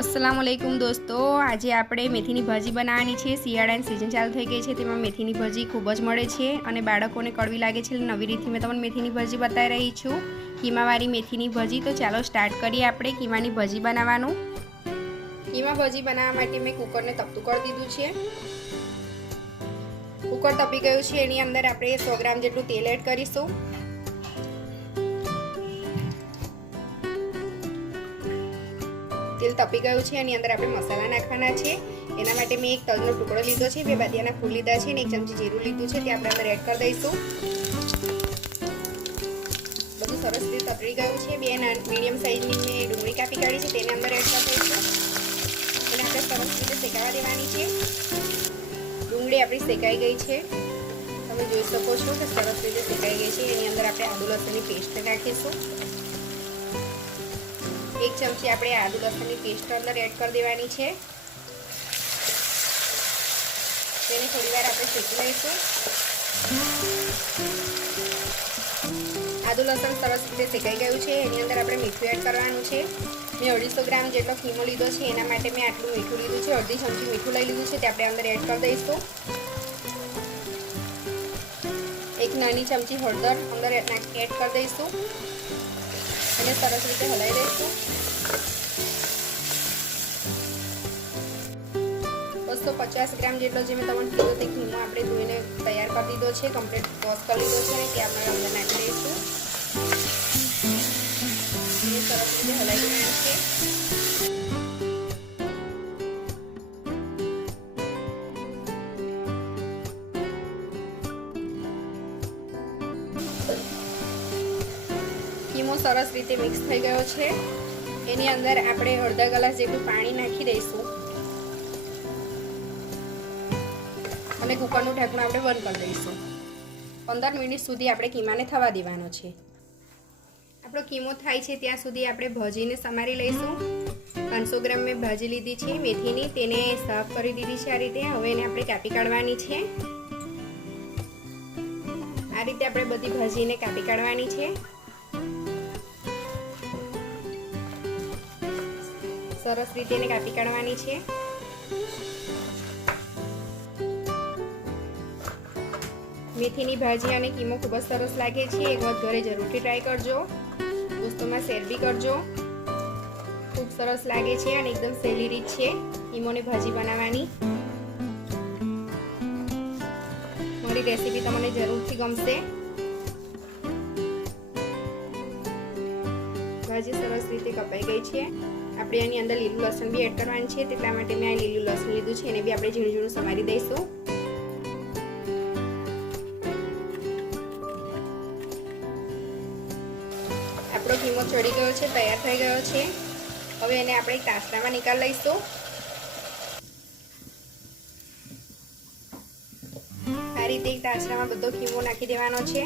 अस्सलामुअलैकुम दोस्तों, आज આપણે મેથીની ભાજી બનાવવાની છે। શિયાળાની સીઝન ચાલુ થઈ ગઈ છે, તેમાં મેથીની ભાજી ખૂબ જ મળે છે અને બાળકોને કડવી લાગે છે। નવી રીતથી મેં તમને મેથીની ભાજી બતાવી રહી છું, કીમાવાળી મેથીની ભાજી। તો ચાલો સ્ટાર્ટ કરીએ આપણે કીમાની ભાજી બનાવવાનું। કીમા ભાજી બનાવવા માટે મેં કુકરને તપતું કરી દીધું છે। કુકર તપી ગયું છે, એની અંદર આપણે 100 ગ્રામ જેટલું તેલ એડ કરીશું। तेल तपी गયું છે, એની અંદર આપણે મસાલા નાખવાના છે। એના માટે મેં એક તલનો ટુકડો લીધો છે, 2 બાદિયાના ફૂલ લીધા છે અને 1 ચમચી જીરું લીધું છે, તે આપણે અંદર એડ કરી દઈશું। બધું સરસ રીતે તતરી ગયું છે। 2 મીડિયમ સાઈઝની મેં ડુંગળી કાપી કાઢી છે, તેને અંદર એડ કરી દઈશું અને આપણે સરસ રીતે શેકાવા દેવાની છે। ડુંગળી આપણી શેકાઈ ગઈ છે, તમે જોઈ શકો છો કે સરસ રીતે શેકાઈ ગઈ છે। એની અંદર આપણે આદુ લસણની પેસ્ટ નાખીશું। 1 चमची આપણે આદુ લસણની પેસ્ટ અંદર એડ કરી દેવાની છે। તેને થોડીવાર આપણે શેકી લઈશું। આદુ લસણ સરસ રીતે શેકાઈ ગયું છે, એની અંદર આપણે મીઠું એડ કરવાનું છે। મેં 250 ગ્રામ જેટલો કીમો લીધો છે, એના માટે મેં આટલું મીઠું લીધું છે। અડધી ચમચી મીઠું લઈ લીધું છે, તે આપણે અંદર એડ કરી દઈશું। 1 નાની ચમચી હળદર અંદર એડ કરી દઈશું અને સરસ રીતે હલાવી દઈશું। 250 ગ્રામ જેટલો જે મેં તમને કીધું તે કીમો આપણે ધોઈને તૈયાર કરી દીધો છે, કમ્પ્લીટ વોશ કરી લીધો છે, તે આપણે અંદર નાખી દઈશું અને સરસ રીતે હલાવી દેવાનું છે। કીમો સરસ રીતે મિક્સ થઈ ગયો છે, એની અંદર આપણે અડધા ગ્લાસ જેટલું પાણી નાખી દઈશું અને કુકરનું ઢાંકણું આપણે બંધ કરી દઈશું। 15 મિનિટ સુધી આપણે કીમાને થવા દેવાનો છે। આપણો કીમો થાય છે ત્યાં સુધી આપણે ભાજીને સમારી લઈશું। 500 ગ્રામ મેં ભાજી લીધી છે મેથીની, તેને સાફ કરી દીધી છે આ રીતે। હવે એને આપણે કાપી કાઢવાની છે। આ રીતે આપણે બધી ભાજીને કાપી કાઢવાની છે। સરસ રીતે એને કાપી કાઢવાની છે। મેથીની ભાજી અને કીમો ખૂબ જ સરસ લાગે છે, એક વખત ઘરે જરૂરથી ટ્રાય કરજો, દોસ્તોમાં શેર બી કરજો। ખૂબ સરસ લાગે છે અને એકદમ સહેલી રીત છે કીમોની ભાજી બનાવવાની। મારી રેસીપી તમને જરૂરથી ગમશે। ભાજી સરસ રીતે કપાઈ ગઈ છે। આપણે આની અંદર લીલું લસણ બી એડ કરવાનું છે, તેટલા માટે મેં આ લીલું લસણ લીધું છે, એને બી આપણે ઝીણું ઝીણું સમારી દઈશું। આપણો કીમો ચડી ગયો છે, તૈયાર થઈ ગયો છે। હવે એને આપણે એક તાસરામાં નિકાળ લઈશું। આ રીતે એક તાસરામાં બધો કીમો નાખી દેવાનો છે।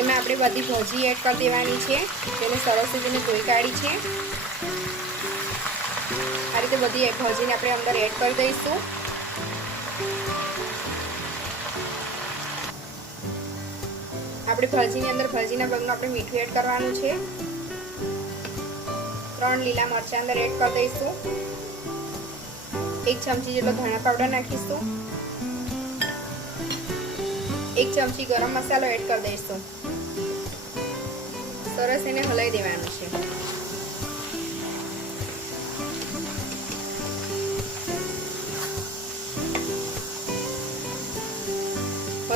એમાં આપણે બધી ભાજી એડ કરી દેવાની છે, તેને સરસ રીતે ધોઈ કાઢી છે। આ રીતે બધી ભાજીને આપણે અંદર એડ કરી દઈશું। આપણે ભાજીની અંદર ભાજીના ભાગનું આપણે મીઠું એડ કરવાનું છે। 3 લીલા મરચાં અંદર એડ કરી દઈશું। 1 ચમચી જેટલો ધાણા પાવડર નાખીશું। 1 ચમચી ગરમ મસાલો એડ કરી દઈશું। સરસ એને હલાવી દેવાનું છે।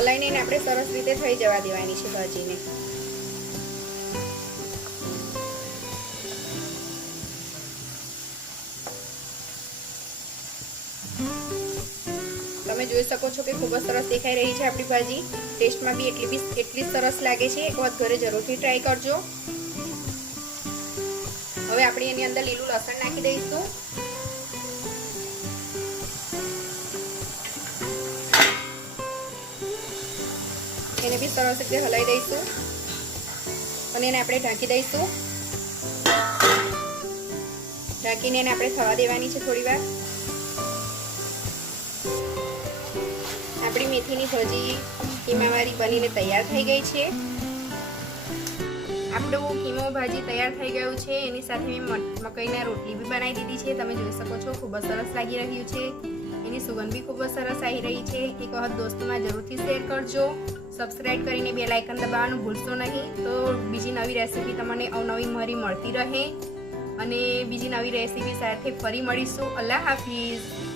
હલાઈને એને આપણે સરસ રીતે થઈ જવા દેવાની છે ભાજીને। તમે જોઈ શકો છો કે ખૂબ જ સરસ દેખાઈ રહી છે આપણી ભાજી। ટેસ્ટમાં બી એટલી સરસ લાગે છે, એક વખત ઘરે જરૂરથી ટ્રાય કરજો। હવે આપણે એની અંદર લીલું લસણ નાખી દઈશું। એને બી સરસ રીતે હલાવી દઈશું અને એને આપણે ઢાંકી દઈશું। ઢાંકીને એને આપણે થવા દેવાની છે થોડી વાર। આપણી મેથીની ભાજી કીમાવાળી બનીને તૈયાર થઈ ગઈ છે. આપણું કીમો ભાજી તૈયાર થઈ ગયું છે. એની સાથે મેં મકાઈના રોટલી બી બનાવી દીધી છે. તમે જોઈ શકો છો, ખૂબ જ સરસ લાગી રહ્યું છે. એની સુગંધ બી ખૂબ જ સરસ આવી રહી છે. એક વખત દોસ્તોમાં જરૂરથી શેર કરજો. સબસ્ક્રાઇબ કરીને બેલ આઇકન દબાવવાનું ભૂલશો નહીં, તો બીજી નવી રેસીપી તમને અવનવી મારી મળતી રહે. અને બીજી નવી રેસીપી સાથે ફરી મળીશું. અલ્લાહ હાફિઝ.